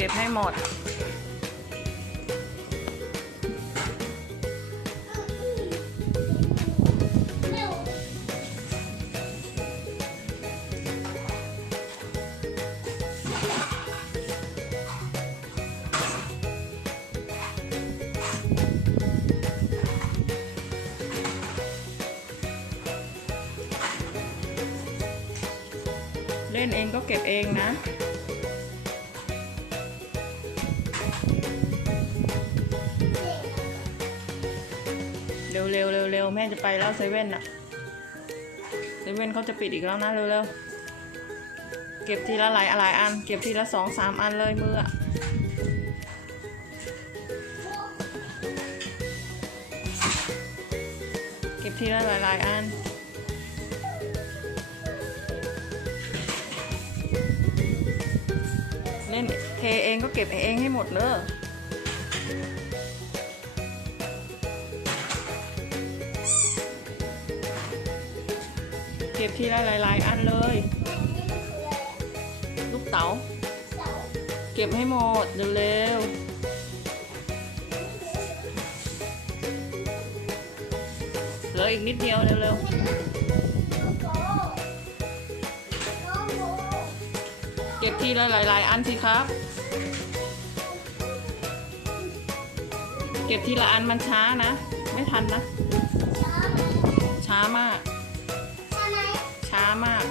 เก็บให้หมด เล่นเองก็เก็บเองนะ เร็วเร็วเร็วเร็วแม่จะไปแล้วเซเว่นอะเซเว่นเขาจะปิดอีกแล้วนะเร็วเร็วเก็บทีละหลายหลายอัน เก็บทีละสองสามอันเลยมืออะเก็บทีละหลายหลายอันเล่นเทเองก็เก็บเองให้หมดเนอะ เก็บทีละหลาย ๆ อันเลย ลูกเต๋าเก็บให้หมดเร็วๆเหลืออีกนิดเดียวเร็วๆเก็บทีละหลาย ๆ อันสิครับ เก็บทีละอันมันช้านะ ไม่ทันนะ ช้ามากามาก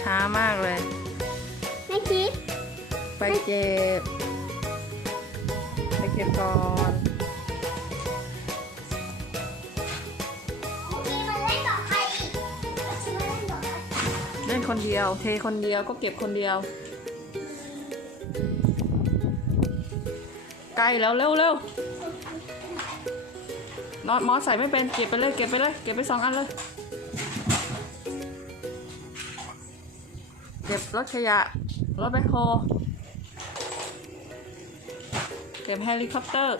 ช้ามากเลยไปเก็บ ไปเก็บก่อนเล่นคนเดียว เทคนเดียวก็เก็บคนเดียว ใกล้แล้วเร็วเร็วนอตมอสใส่ไม่เป็นเก็บไปเลยเก็บไปเลยเก็บไปสองอันเลย ก็บรถขยะ รถแบคโฮเก็บเฮลิคอปเตอร์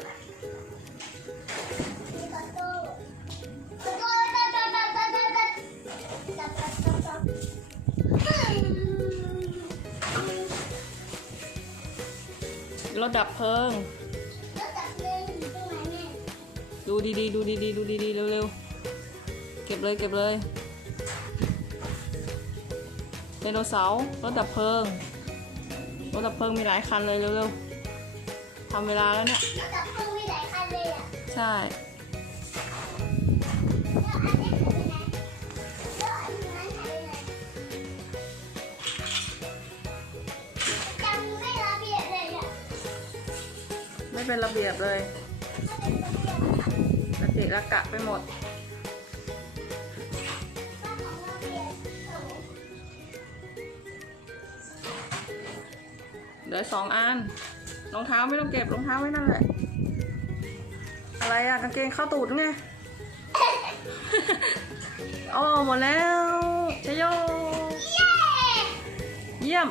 รถดับเพลิง ดูดีๆ ดูดีๆ ดูดีๆ เร็วๆ เก็บเลย เก็บเลย ไดโนเสาร์รถดับเพลิงรถดับเพลิงมีหลายคันเลยเร็วๆทำเวลาแล้วเนี่ยใช่ไม่เป็นระเบียบเลยระเกะระกะไปหมด เหลือสองอันรองเท้าไม่ต้องเก็บรองเท้าไว้นั่นแหละอะไรอะกางเกงเข้าตูดไงโอ้หมดแล้วชโยเยี่ยม